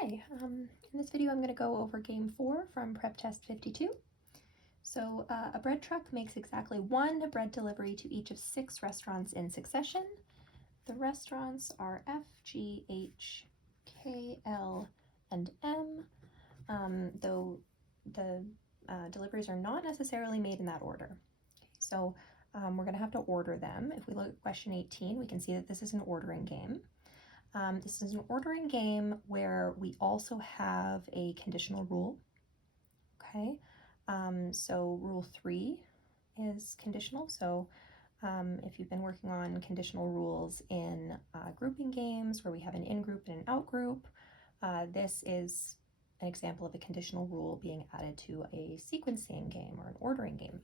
Hi, in this video I'm going to go over game 4 from Prep Test 52. So a bread truck makes exactly one bread delivery to each of 6 restaurants in succession. The restaurants are F, G, H, K, L, and M, though the deliveries are not necessarily made in that order. Okay, so we're going to have to order them. If we look at question 18, we can see that this is an ordering game. This is an ordering game where we also have a conditional rule. Okay, so rule 3 is conditional. So if you've been working on conditional rules in grouping games where we have an in-group and an out-group, this is an example of a conditional rule being added to a sequencing game or an ordering game.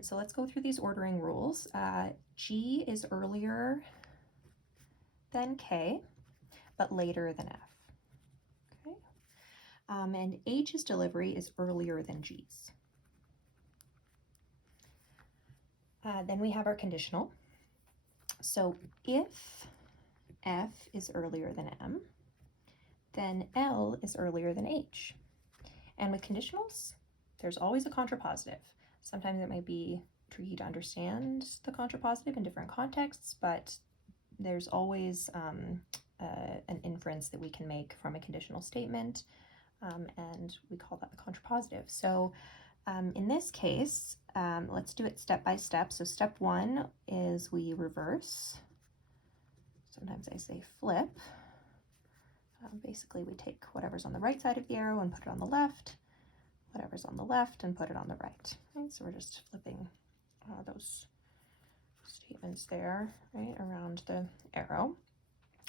So let's go through these ordering rules. G is earlier than K, but later than F. Okay, and H's delivery is earlier than G's. Then we have our conditional. So if F is earlier than M, then L is earlier than H. And with conditionals, there's always a contrapositive. Sometimes it might be tricky to understand the contrapositive in different contexts, but there's always an inference that we can make from a conditional statement, and we call that the contrapositive. So in this case, let's do it step by step. So step 1 is we reverse. Sometimes I say flip. Basically, we take whatever's on the right side of the arrow and put it on the left, whatever's on the left and put it on the right. Right? So we're just flipping those statements there, right, around the arrow.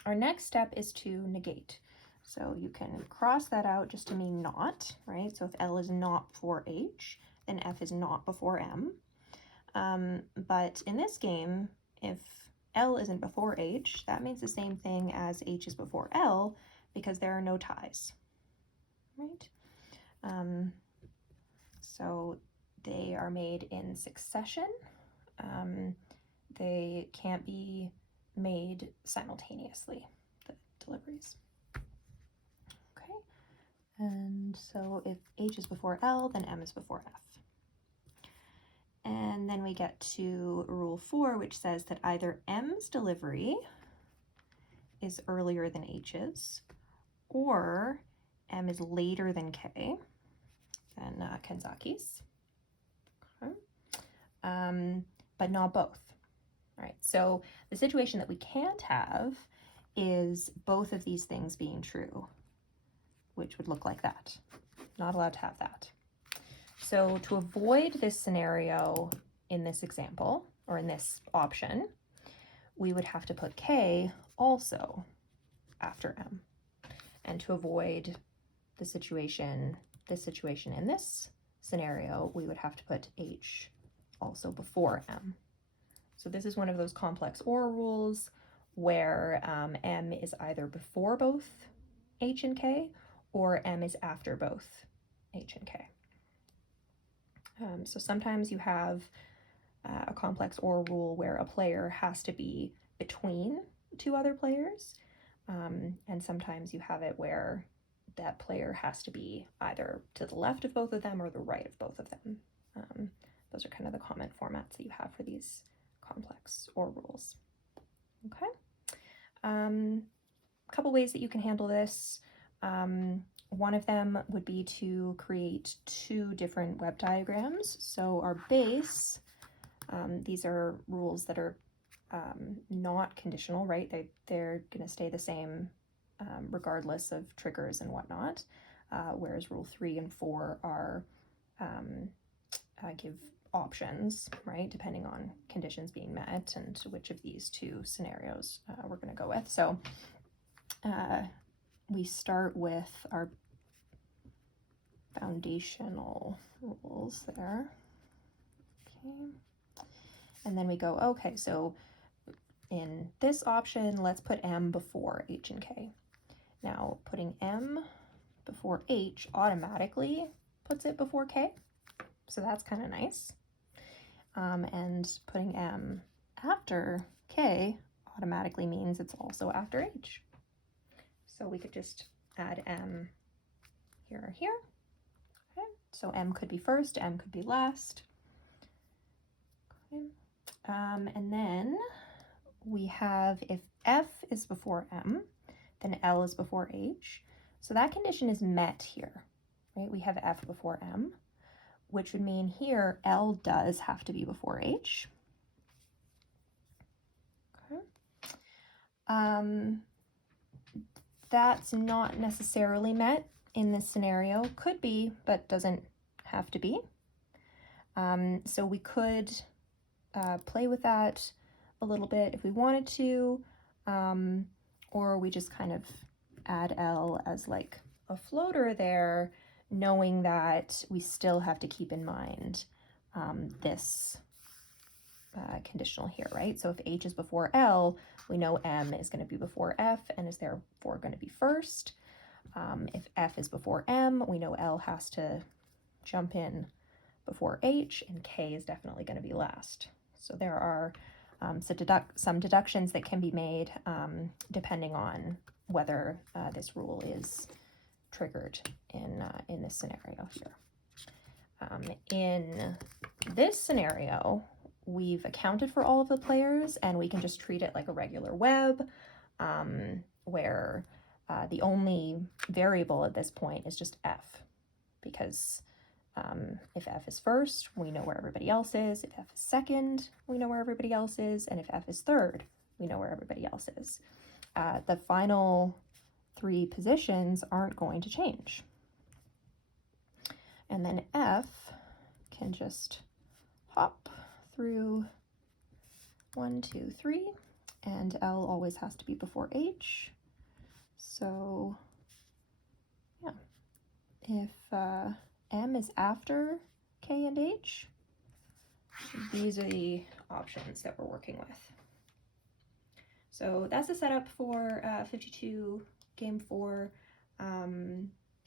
Our next step is to negate. So you can cross that out just to mean not, right? So if L is not before H, then F is not before M. But in this game, if L isn't before H, that means the same thing as H is before L because there are no ties, right? So they are made in succession. They can't be made simultaneously, the deliveries. Okay, and so if H is before L, then M is before F. And then we get to rule 4, which says that either M's delivery is earlier than H's, or M is later than K, than Kenzaki's, okay. But not both. All right, so the situation that we can't have is both of these things being true, which would look like that. Not allowed to have that. So to avoid this scenario in this example, or in this option, we would have to put K also after M. And to avoid the situation, this situation in this scenario, we would have to put H also before M. So this is one of those complex OR rules where M is either before both H and K, or M is after both H and K. So sometimes you have a complex OR rule where a player has to be between 2 other players, and sometimes you have it where that player has to be either to the left of both of them or the right of both of them. Those are kind of the common formats that you have for these complex OR rules. Okay. A couple ways that you can handle this. One of them would be to create 2 different web diagrams. So our base, these are rules that are not conditional, right? They're going to stay the same regardless of triggers and whatnot, whereas rule 3 and 4 are give options, right, depending on conditions being met and which of these 2 scenarios we're going to go with. So we start with our foundational rules there. Okay. And then we go, okay, so in this option, let's put M before H and K. Now, putting M before H automatically puts it before K, so that's kind of nice. And putting M after K automatically means it's also after H. So we could just add M here or here. Okay. So M could be first, M could be last. Okay. And then we have if F is before M, then L is before H. So that condition is met here, right? We have F before M, which would mean here L does have to be before H. Okay. That's not necessarily met in this scenario. Could be, but doesn't have to be. So we could play with that a little bit if we wanted to, or we just kind of add L as like a floater there, knowing that we still have to keep in mind this conditional here, right? So if H is before L, we know M is going to be before F and is therefore going to be first. If F is before M, we know L has to jump in before H, and K is definitely going to be last. So there are some deductions that can be made depending on whether this rule is triggered in this scenario here. In this scenario, we've accounted for all of the players, and we can just treat it like a regular web, where the only variable at this point is just F, because if F is first, we know where everybody else is. If F is second, we know where everybody else is. And if F is third, we know where everybody else is. The final 3 positions aren't going to change. And then F can just hop through 1, 2, 3, and L always has to be before H. So yeah, if M is after K and H, these are the options that we're working with. So that's the setup for 52 Game 4.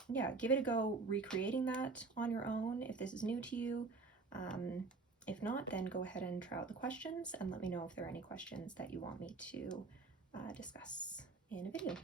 Yeah, give it a go recreating that on your own if this is new to you. If not, then go ahead and try out the questions and let me know if there are any questions that you want me to discuss in a video.